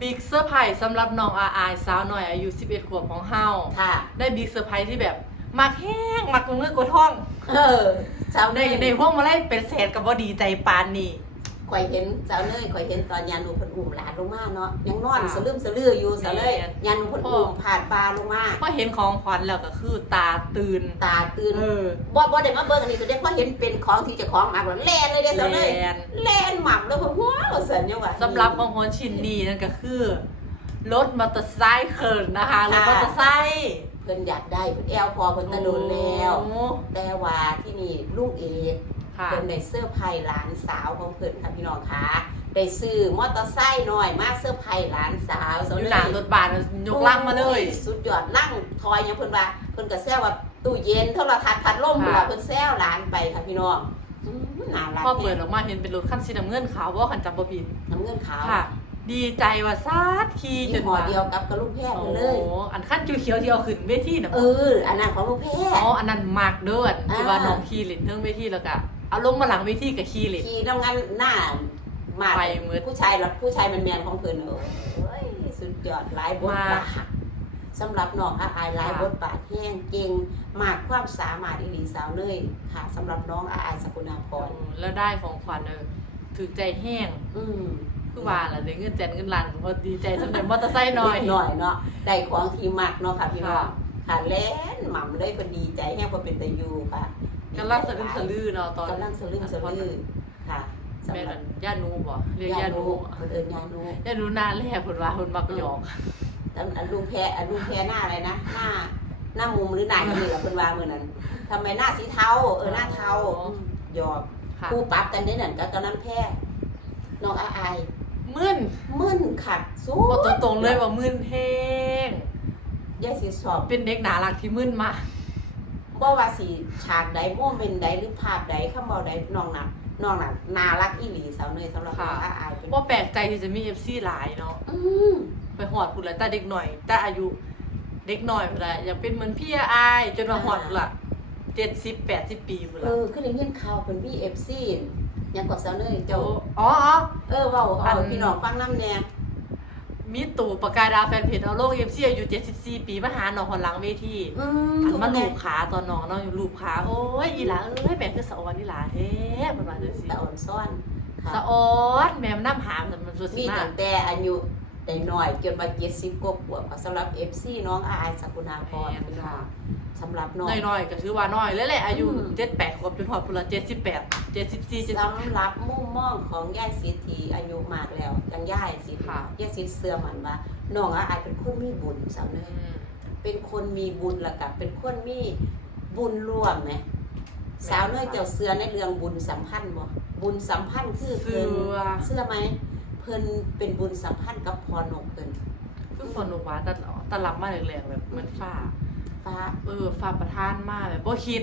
บิ๊กเซอร์ไพรส์สำหรับน้องอาอายสาวหน่อยอายุ 11 ขวบของเฮาค่ะ ได้บิ๊กเซอร์ไพรส์ที่แบบมักแห้งมักกงเงือกกว่าท่อง เออสาวเนได้ยในพวกมาไล่เป็นแสนกับบ่ดีใจปานนี่ ข่อยเห็นสาวเนยข่อยเห็นตอนยานูเพิ่นอุ้มหลานลงมาเนาะยังนอนค่ะสลืมสลืออยู่สาวเนยแม่นยานูเพิ่นอุ้มผ่านปลาลงมาพอเห็นของขวัญแล้วก็คือตาตื่นตาตื่นเออบ่บ่ได้มาเบิ่งอันนี้ก็ได้พอเห็นเป็นของที่เจ้าของมักแล้วแล่นเลยเด้สาวเนยแลนแล่นหม่ำแล้วเพิ่นหัวเราเสินยังว่าสำหรับของคนชิ้นนี้นั่นก็คือรถมอเตอร์ไซค์เคิร์นนะคะรถมอเตอร์ไซค์เพิ่นอยากได้เพิ่นแอลพอเพิ่นตะโดนแล้วโอ้แต่ว่าที่นี่ลุงเอกค่ะ เพิ่นได้เสื้อร์ไผ่หลานสาวของเพิ่นค่ะพี่น้องคะได้ซื้อมอเตอร์ไซค์หน่อยมาเสื้อร์ไผ่หลานสาวอยู่หลังรถบานยกล่างมาเลยโอ้สุดยอดล่างทอยยังเพิ่นว่าเพิ่นก็แซวว่าตู้เย็นโทรทัศน์พัดลมค่ะเวลาเพิ่นแซวหลานไปค่ะพี่น้องอืมน่ารักพอเปิดออกมาเห็นเป็นรถคันสีน้ำเงินขาวว่าคันจำบ่ผิดน้ำเงินขาวค่ะ ดีใจว่าซาดขี่จยี่นห้อว่าเดียวกับกระลูกแพทย์โอ้เลยอันขั้นเขียวๆที่เอาขึ้นเวทีน่ะเอออันนั้นของลูกแพทอ๋อย์อันนั้นมากเด้อนที่ว่าอ่าน้องขี่เล่นเทิงเวทีแล้วก็ เอาลงมาหลังเวทีกับขี่เล่นขี่น้ำงานหน้ามาไปมืดผู้ชายรับผู้ชายมันแมนๆของเพิ่นโอ้ยสุดยอดหลายบทบาทสำหรับน้องอาอายหลายบทบาทแห้งเก่งมากความสามารถอีหลีสาวเนยค่ะสำหรับน้องอาอายสกุณาพรแล้วได้ของขวัญเออถือใจแห้ง อืม คือว่าล่ะได้เงินแจนเงินล้านก็บ่ดีใจสำหรับมอเตอร์ไซค์หน่อย หน่อยเนาะได้ของที่มักเนาะค่ะพี่น้องค่ะ ค่ะแล่นหม่ำเลยเพนดีใจแห้งเพอเป็นตะยูค่ะ กำลังสะลึมสะลือเนาะตอนกำลังสะลึมสะลือค่ะสำแม่หรันั่บนย่านูบ่เรียกยาย่านูนูเพิ่นเอิ้นยานูย่านูหน้าแรกเพิ่นว่าเพิ่นมักหยอกแต่อันลุงแพ้อันลุงแพ้หน้าอะไรนะหน้าหน้ามุมหรือหน้าอย่างนี้แหละเพิ่นว่ามื้อนั้นทำไมหน้าสีเทาเออหน้าเทาอืมหยอกค่ะคู่ปรับกันได้นั่นก็ตอนนั้นแพ้น้องอาอายมึนมึนคักสู้บอกตรงๆเลยว่ามึนแห้งยายสิสอบเป็นเด็กน่ารักที่มึนมาก บ่ว่าสิฉากใดโมเมนต์ใดหรือภาพใดคำเว้าใดน้องน่ะน้องน่ะน่ารักอีหลีสาวเนยสำหรับน้องอาอายเป็นว่าแปลกใจที่จะมี FC หลายเนาะอืมไปหอดพุ่นละแต่เด็กหน่อย แต่อายุเด็กหน่อยพุ่นละอยากเป็นเหมือนพี่อายจนมาหอดพุ่นละเจ็ดสิบแปดสิบปีพุ่นเอละอคือได้ยินข่าวเป็น BFC ยังกดสาวเนยเจ้าเจ้า อ๋ออ๋อ เออเว้าอัเอานพี่น้องฟังนำแน่ มีตู่ประกายดาวแฟนเพจเอาโลก MC อายุ74 ปีมาหาน้องหอนหลังเวทีอืมอันมาแน่ลูบขาตอนน้องเนาะอยู่ลูบขาโอ้ยอีหลาเอ้ยแม่คือสะออนอีหลาแท้ประมาณนี้สิตะอ่อนซ่อนค่ะสะออนแม่มันน้ำหามแต่มันสวยสิมีมาตั้กงแต่อายุ ได้น้อยจนมา70กว่าขวบสำหรับ FC น้องอายสกุณาพรพี่น้องสำหรับน้องน้อยๆก็ถือว่าน้อยแล้วแหละอายุอืมเจ็ดแปดขวบจนหอดพุ่นละเจ็ดสิบแปดเจ็ดสิบสี่เจ็ดสิบสำหรับมุมมองของย่ายสิทธีอายุมากแล้วยังย่ายสิทธีค่ะย่ายสิทธิ์เสื่อมันว่าน้องอายเป็นคนมีบุญสาวเนยเป็นคนมีบุญและกับเป็นคนมีบุญร่วมไหมสาวเนยเจ้าเสือในเรื่องบุญสัมพันธ์บ่บุญสัมพันธ์คือเสืเพิ่นอเชื่อไหมเพิ่นเป็นบุญสัมพันธ์กับพอนกเพิ่นคือคนบอกว่าตะตะลับมาแรงๆแบบเหมือนฟ้า ฟ้า เออฟ้าประทานมาแบบบ่คิด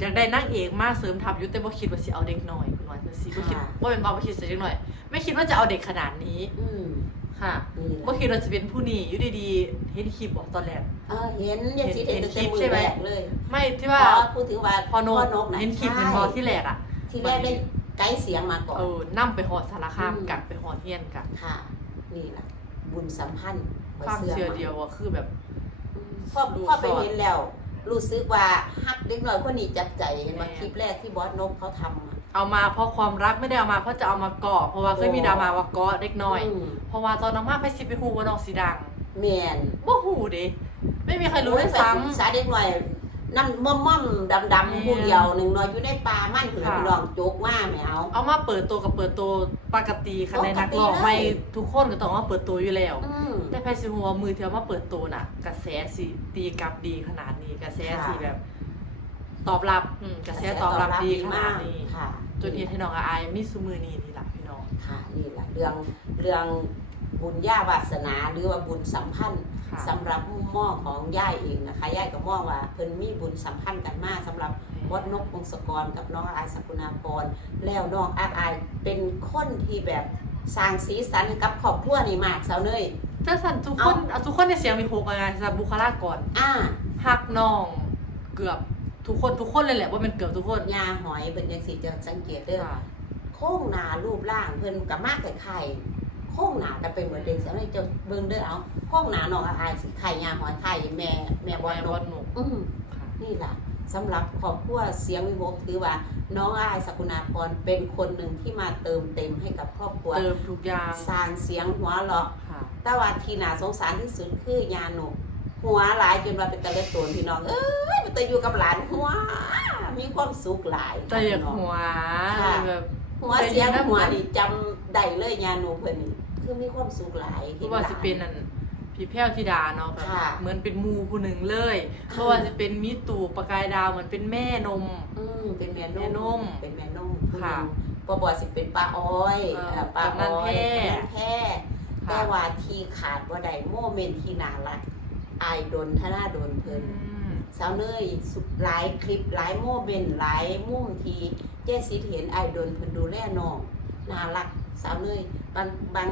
อยากได้นางเอกมาเสริมทัพอยู่แต่บ่คิดว่าสิเอาเด็กน้อยคุณว่าจังซี่บ่คิดบ่เป็นบ่บ่คิดสิเด็กน้อย ไม่คิดว่าจะเอาเด็กขนาดนี้อืมค่ะนี่บ่ล่ะคิดว่าจะเป็นผู้นี้อยู่ดีๆเห็นคลิปบอกตอนแรก เออเห็นยายสิเห็เห็นนคลิแต่ปมืใช่อไหม แรกเลยไม่ที่พว่าอพูดถึงว่าพอนกนกน่ะเห็นคลิปเป็นบอที่แรกอะ ที่แรกได้ ไกด์เสียงมาก่อน เออนํไปหอดสารคามอืม กันไปหอดเฮียนกันค่ะ นี่ล่ะบุญสัมพันธ์ไความเชื่อมันเดียวอะคือแบบ พ่อดูพ่อไปสอนเห็นแล้ว รู้สึกว่าฮักเด็กน้อยคนนี้จับใจเห็นว่าแม่ คลิปแรกที่บอสนกเขาทำอะเอามาเพราะความรักไม่ได้เอามาเพราะจะเอามาเกาะเพราะว่าเคยมีดราม่าว่าเกาะเด็กน้อย มเพราะว่าตอนน้องมากไปสิไปฮูว่าน้องสีดังแมนบ่ฮูเด้ไม่มีใครรู้ด้วยซ้โอ้ยไปศึกษาเด็กน้อย นั่นม่อมม่อมดำดำแม่ผู้เดียวหนึ่งน้อยอยู่ในป่ามั่นถึงค่ะพี่น้องโจกมาไม่เอาำเอามาเปิดตัวกับเปิดตัวปกติคันในนักร้องปกติเลยไม่ทุกคนก็ต้องมาเปิดตัวอยู่แล้วอืมแต่ไพสิฮูว่ามือที่เอามาเปิดตัวน่ะ กระแสสิตีกลับดีขนาดนี้กระแสสิค่ะแบบ ตอบรับอืมกระแสตอบรับดีขนาดนี้ค่ะจนเฮ็ดให้น้องอายมีซุมือนี้นี่ล่ะพี่น้องค่ะนี่แหละเรื่องเรื่อง บุญญาวาสนาหรือว่าบุญสัมพันธ์ค่ะ สำหรับมุมมองของย่ายเองนะคะย่ายก็มองว่าเพิ่นมีบุญสัมพันธ์กันมากสำหรับวัดนกพงศกรกับน้องอายสกุณาพรแล้วน้องอาอายเป็นคนที่แบบสร้างสีสันให้กับครอบครัวนี่มากเสาวเนยแต่สันทุกคนเอาทุกคนในเสียงมีหกอะไรสำหรับบุคลากรอ่าฮักน้องเกือบทุกคนทุกคนเลยแหละว่าเป็นเกือบทุกคนยาหอยเป็นยังสิจะสังเกตเด้อค่ะ โค้งหนารูปร่างเพิ่นกับมากไข่ไข่ค โค้งหนากันไปเหมือนเด็กสมัยเจ้าเบิ่งเด้อเอาโค้งหนาน้องอายสิไข่ยาหอยไข่แม่แม่บอแม่ลบนอกลหนุกอืมค่ะนี่ล่ะสำหรับครอบครัวเสียงวิหกถือว่า น้องอายสกุณาพรเป็นคนหนึ่งที่มาเติมเต็มให้กับครอบครัวเติมทุกอย่างสร้างเสียงหัวเราะค่ะแต่ว่าที่น่าสงสารที่สุดคือยาหนุหัวหลายจนว่าเป็นตะเล็ดตัวพี่น้องเอ้ยมันจะอยู่กับหลานหัว มีความสุขหลายแต่อยากพี่น้องหัวค่ะแบบหัวเสียงหัวนี่จำได้เลยยาหนุเพิ่นนี่ คือมีความสุขหลายเพเห็นราะหว่าลาสินเป็นอันพี่แพ้วธิดาเนาะแบบค่ะเหมือนเป็นหมูผู้หนึ่งเลย เพราะว่าจะเป็นมิตูประกายดาวเหมือนเป็นแม่นม อืมเป็นแม่แม่นนมมเป็นแม่นมผู้หค่ะนึ่งปอบอสิเป็นป้าอ้อยเออเอ่อป้าอ้อยกำนันแพร่ กำนันแพร่ค่ะแต่ว่าที่ขาดว่าใดโมเมนต์ที่น่ารักอายดนทนาดนเพิ่น อืม สาวเนยสุดหลายคลิปหลายโมเมนต์หลายมุมทีเจสิเห็นไอายดนเพิ่นดูแลน้องน่ารักสาวเนยบางบาง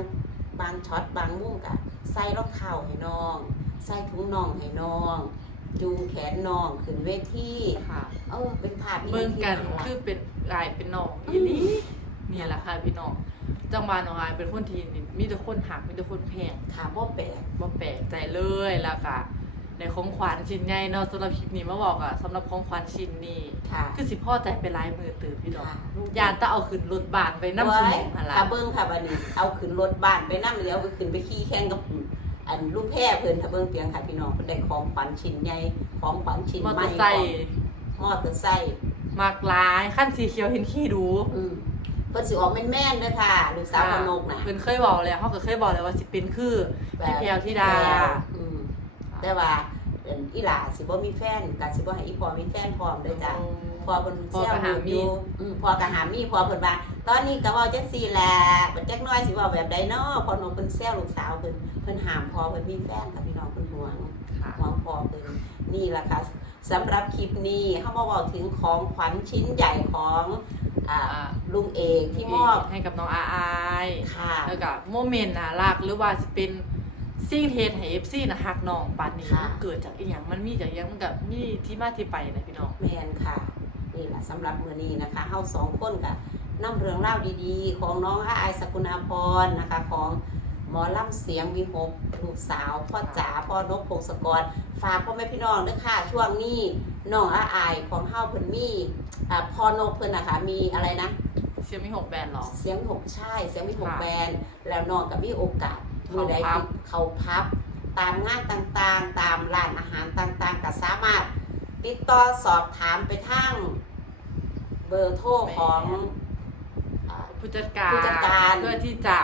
บางช็อตบางมุมกะใส่รองเท้าให้น้อง ใส่ถุงน่องให้น้อง จูงแขนน้องขึ้นเวทีค่ะ เออเป็นภาพที่เบิ่งกันที่ารัคือเป็นกลายเป็นน้องอีหลีเนี่ยแหละค่ะพี่น้องจังหวะน้องอายเป็นคนที่มีแต่คนหักมีแต่คนแพงถามว่าแปลกบ่แปลกใจเลยแล้วค่ะ ในของขวัญชิ้นใหญ่เนาะสำหรับคลิปนี้มาบอกอะสำหรับของขวัญชิ้นนี้ค่ะคือสิพ่อใจไปลายมือตื่นพี่น้องค่ะ ยานตะเอาขึ้นรถบานไปน้ำสมองหั่นล่ะถ้าเบิ้งค่ะบัดนี้เอาขึ้นรถบ้านไปนั่งแล้วไปขึ้นไปขี่แข่งกับอันลูกแพร่เพิ่นถ้าเบิ้งเพียงค่ะพี่น้องเพิ่นได้ของขวัญชิ้นใหญ่ของขวัญชิ้นมอใหเตม่อร์ไซค์มอเตอร์ไซค์มากลายขั้นสีเขียวเห็นขี้ดูอืมเพิ่นสิออกแม่นๆเด้อค่ะลูกสาวพนกน่ะเพิ่นเคยบอกเลยเขาก็เคยบอกเลยว่าสิเป็นคือพี่แพรวธิดาอืม แต่ว่าเอิ่นอีหลาสิบ่มีแฟนก็สิบ่ให้อีพ่อมีแฟนพร้อมเด้อจ้ะพอเพิ่นพอเซี่ยวก็หามีอยู่อืมพอก็หามีพอเพิ่นว่าตอนนี้ก็เว้าจังซี่แหละบัดจักหน้อยสิเว้าแบบใดเนาะพอหนูเพิ่นแซวลูกสาวเพิ่นเพิ่นห้ามพอเพิ่นมีแฟนค่ะพี่น้องเพิ่นห่วงค่ะ ห่วงพอเพิ่นนี่ล่ะค่ะสำหรับคลิปนี้เฮามาเว้าถึงของขวัญชิ้นใหญ่ของอ่าอ่าลุงเอกที่มอบให้กับน้องอาอายค่ะ แล้วก็โมเมนต์น่ารักหรือว่าสิเป็น สิ่งเทศให้ FC นะฮักน้องปานนี้ค่ะ มันเกิดจากอีหยังมันมีจากอีหยังมันก็มีที่มาที่ไปนะพี่น้อง แมนค่ะ นี่แหละสำหรับมื้อนี้นะคะเฮาสองคนกับนำเรื่องเล่าวดีๆ ของน้องอาอายสกุณาพรนะคะ ของหมอล่ำเสียงวิหกลูกสาวพ่อจ๋าพ่อนกพงศกร ฝากพ่อแม่พี่น้องด้วยค่ะ ช่วงนี้น้องอาอายของเฮาเพิ่นมีอ่าพ่อนกเพิ่นนะคะมีอะไรนะ เสียงมีหกแบรนด์หรอ เสียงวิหกใช่เสียงวิหกค่ะ แบนด์แล้วน้องก็มีโอกาส มือใดเข้าพับที่เขาพับ ตามงานต่างๆ ตามร้านอาหารต่างๆ ก็สามารถติดต่อสอบถามไปทางเบอร์โทรของอ่าผู้จัดการผู้จัดการเพื่อที่จะ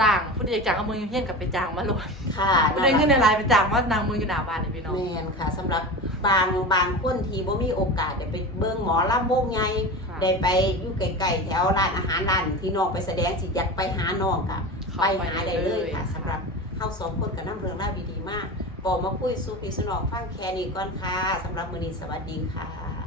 จ้างผู้ใดอยากจ้างเอามือเฮี้ยนกับไปจ้างมาลวยค่ะผู้ใดเงินในไลน์ไปจ้างมานางมือกันหนาบ้านเลยพี่น้อง แมนค่ะสำหรับบางบางคนที่บ่มีโอกาสได้ไปเบิ่งหมอลำวงใหญ่ค่ะ ได้ไปอยู่ไกลๆแถวร้านอาหารร้านที่น้องไปแสดงสิอยากไปหาน้องค่ะ เข้ไปหาได้เลยค่ะสำหรับเฮาสองคนกับน้ำเรื่องราวดีๆมากบอกมาคุยสู่พี่สนองฟังแค่นี้ก่อนค่ะสำหรับมื้อนี้สวัสดีค่ะ